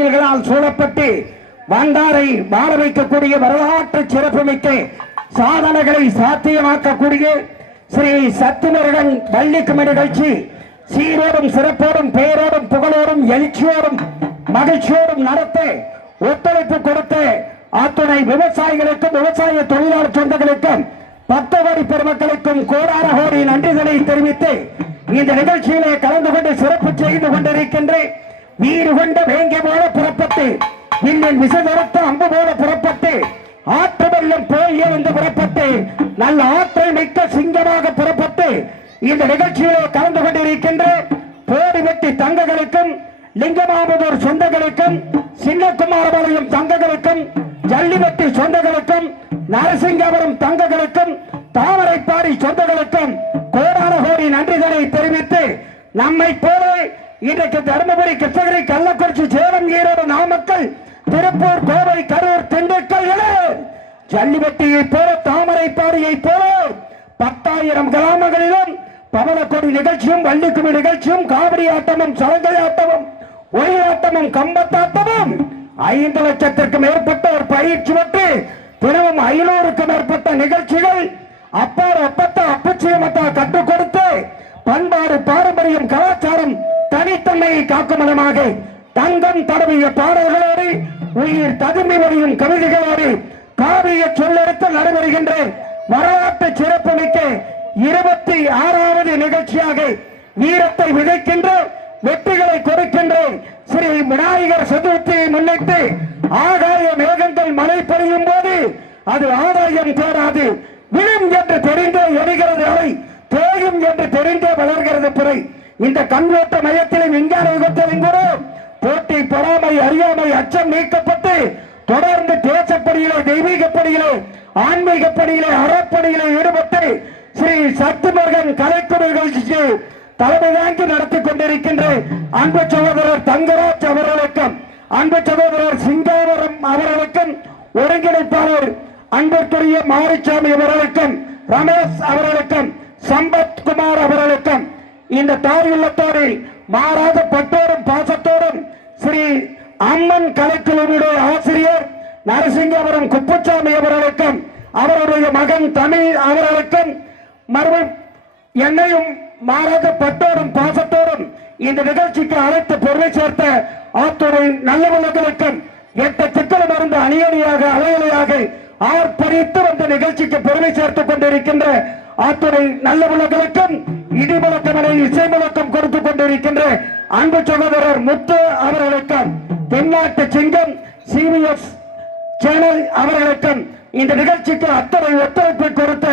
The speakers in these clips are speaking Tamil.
கோயில்களால் சூழப்பட்டு வந்தாரை வாழ வைக்கக்கூடிய வரலாற்று சிறப்புமிக்க சாதனைகளை சாத்தியமாக்கக்கூடிய ஸ்ரீ சத்துமுருகன் வள்ளிக்குமி நிகழ்ச்சி சீரோடும் சிறப்போடும் பெயரோடும் புகழோடும் எழுச்சியோடும் மகிழ்ச்சியோடும் நடத்த ஒத்துழைப்பு கொடுத்த அத்துணை விவசாயிகளுக்கும் விவசாய தொழிலாளர் சொந்தங்களுக்கும் பக்தவாடி பெருமக்களுக்கும் கோடான கோடி நன்றிகளை தெரிவித்து இந்த நிகழ்ச்சியிலே கலந்து கொண்டு சிறப்பு செய்து கொண்டிருக்கின்றேன். வீறு கொண்ட வேங்கை போல புறப்பட்டு இன்னும் விசைதரத்த அம்பு போல புறப்பட்டு ஆற்று வெள்ளம் போய் வந்து புறப்பட்டு நல்ல ஆற்றல் மிக்க சிங்கமாக புறப்பட்டு இந்த நிகழ்ச்சியிலே கலந்து கொண்டிருக்கின்ற போடி வெட்டி தங்கங்களுக்கும் லிங்கமாமதூர் சொந்தங்களுக்கும் சின்னகுமாரபாளையம் தங்கங்களுக்கும் ஜல்லிவெட்டி சொந்தங்களுக்கும் நரசிங்கபுரம் தங்கங்களுக்கும் தாமரைப்பாடி சொந்தங்களுக்கும் கோடான கோடி நன்றிகளை தெரிவித்து நம்மை போல இன்றைக்கு தருமபுரி கிருஷ்ணகிரி கள்ளக்குறிச்சி சேலம் ஈரோடு நாமக்கல் திருப்பூர் கோவை கரூர் திண்டுக்கல் ஜல்லிவெட்டியை போல தாமரைப்பாடியை போல 10,000 கிராமங்களிலும் பவளக்கொடி நிகழ்ச்சியும் வள்ளிக்குமி நிகழ்ச்சியும் காவடி ஆட்டமும் சலங்கை ஆட்டமும் ஒயிலாட்டமும் கம்பத்தாட்டமும் 5 லட்சத்திற்கும் மேற்பட்ட ஒரு பயிற்சி பெற்று தினமும் 500க்கும் மேற்பட்ட நிகழ்ச்சிகள் அப்பாறு அப்பத்தா அப்புச்சியமத்தா கற்றுக் கொடுத்து பண்பாடு பாரம்பரியம் கலாச்சாரம் தனித்தன்மையை காக்கும் விதமாக தங்கம் தடவிய பாடல்களோடு உயிர் ததும்பி வரையும் கவிதைகளோடு காவிய சொல்லெடுத்து நடைபெறுகின்ற வரலாற்று சிறப்புமிக்க 26வது நிகழ்ச்சியாக வீரத்தை விதைக்கின்ற வெற்றிகளை கொடுக்கின்ற ஸ்ரீ விநாயகர் சதுர்த்தியை முன்னிட்டு ஆகாய மேகங்கள் மழை பெய்யும் போது அது ஆதாயம் தேடாது விழும் என்று தெரிந்தே எரிகிறது அலை தேயும் என்று தெரிந்தே வளர்கிறது பிறை. இந்த கண்ணோட்ட மையத்திலும் விஞ்ஞான யுகத்திலும் கூட போட்டி பொறாமை அறியாமை அச்சம் நீக்கப்பட்டு தொடர்ந்து தேசப்படியிலே தெய்வீகப்படியிலே ஆன்மீகப்படியிலே அறப்படியிலே ஈடுபட்டு ஸ்ரீ சத்துமுருகன் கலைக்குழு நிகழ்ச்சிக்கு தலைமை தாங்கி நடத்தி கொண்டிருக்கின்ற அன்பு சகோதரர் தங்கராஜ் அவர்களுக்கும் அன்பு சகோதரர் சிங்காவரம் அவர்களுக்கும் ஒருங்கிணைப்பாளர் அன்புக்குரிய மாரிசாமி அவர்களுக்கும் ரமேஷ் அவர்களுக்கும் சம்பத் குமார் அவர்களுக்கும் இந்த தாயுள்ளத்தோடு மாறாத பட்டோடும் பாசத்தோடும் ஸ்ரீ அம்மன் கலைக்குழுவுடைய ஆசிரியர் நரசிங்கபுரம் குப்புசாமி அவர்களுக்கும் அவருடைய மகன் தமிழ் அவர்களுக்கும் மறுபடியும் என்னையும் மாறாத பட்டோடும் பாசத்தோடும் இந்த நிகழ்ச்சிக்கு அழைத்து பொருளை சேர்த்த ஆத்துறை நல்லவர்களுக்கும் 8 சிக்கல் மருந்து அணியணியாக அலையலையாக ஆர்ப்பரித்து வந்த நிகழ்ச்சிக்கு பெருமை சேர்த்துக் கொண்டிருக்கின்ற ஆத்துறை நல்லவர்களுக்கும் இடிமுழக்கங்களை இசை முழக்கம் கொடுத்துக் கொண்டிருக்கின்ற அன்பு சகோதரர் முத்து அவர்களுக்கும் தென்னாட்டு சிங்கம் CBS சேனல் அவர்களுக்கும் இந்த நிகழ்ச்சிக்கு அத்தனை ஒத்துழைப்பை கொடுத்த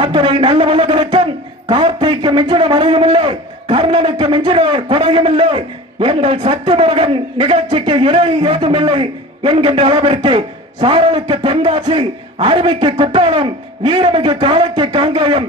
அத்துறை நல்லவர்களுக்கும் கார்த்திக்கு மிஞ்சின மழையும் இல்லை கர்ணனுக்கு மிஞ்சின கொடையும் இல்லை எங்கள் சத்துமுருகன் நிகழ்ச்சிக்கு இணை ஏதுமில்லை என்கின்ற அளவிற்கு சாரலுக்கு தென்காசி அருவிக்கு குற்றாலம் வீரமிகு காலைக்கு காங்கேயம்